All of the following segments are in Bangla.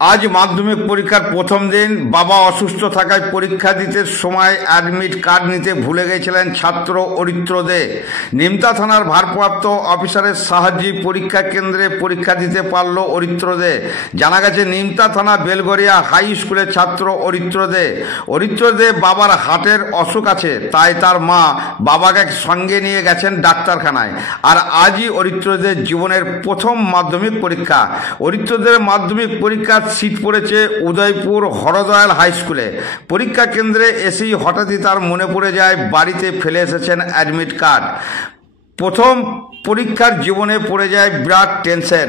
আজ মাধ্যমিক পরীক্ষার প্রথম দিন। বাবা অসুস্থ থাকায় পরীক্ষা দিতে সময় অ্যাডমিট কার্ড নিতে ভুলে গেছিলেন ছাত্র অরিত্র দে। নিমতা থানার ভারপ্রাপ্ত অফিসারের সাহায্যে পরীক্ষা কেন্দ্রে পরীক্ষা দিতে পারল অরিত্র দে। জানা গেছে নিমতা থানা বেলগড়িয়া হাই স্কুলের ছাত্র অরিত্র দে। অরিত্র দে বাবার হার্টের অসুখ আছে, তাই তার মা বাবাকে সঙ্গে নিয়ে গেছেন ডাক্তারখানায়। আর আজই অরিত্র দের জীবনের প্রথম মাধ্যমিক পরীক্ষা। অরিত্র দের মাধ্যমিক পরীক্ষা সিট পড়েছে উদয়পুর হরদয়াল হাই স্কুলে। পরীক্ষা কেন্দ্রে এসেই হঠাৎই তার মনে পড়ে যায় বাড়িতে ফেলে এসেছেন অ্যাডমিট কার্ড। প্রথম পরীক্ষার জীবনে পড়ে যায় বিরাট টেনশন।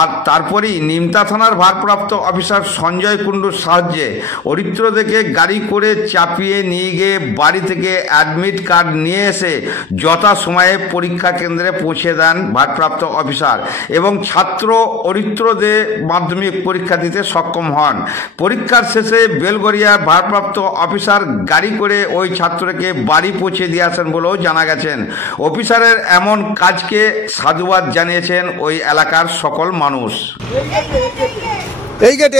আর তারপরেই নিমতা থানার ভারপ্রাপ্ত অফিসার সঞ্জয় কুণ্ডুর সাহায্যে অরিত্র দেকে গাড়ি করে চাপিয়ে নিয়ে গিয়ে বাড়ি থেকে অ্যাডমিট কার্ড নিয়ে এসে যথাসময়ে পরীক্ষা কেন্দ্রে পৌঁছে দেন ভারপ্রাপ্ত অফিসার এবং ছাত্র অরিত্র দে মাধ্যমিক পরীক্ষা দিতে সক্ষম হন। পরীক্ষার শেষে বেলগড়িয়ার ভারপ্রাপ্ত অফিসার গাড়ি করে ওই ছাত্রকে বাড়ি পৌঁছে দিয়ে আসেন বলেও জানা গেছেন। অফিসারের এমন কাজকে সাধুবাদ জানিয়েছেন ওই এলাকার সকল মানুষ। এই গেটে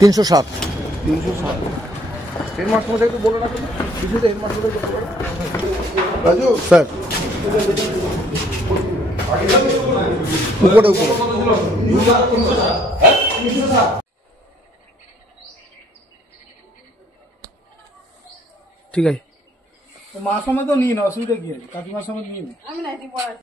307 স্যার উপরে ঠিক আছে। মার সময় তো নিয়ে না, অসুবিধা কি আছে? কাকিমার সময় নিয়ে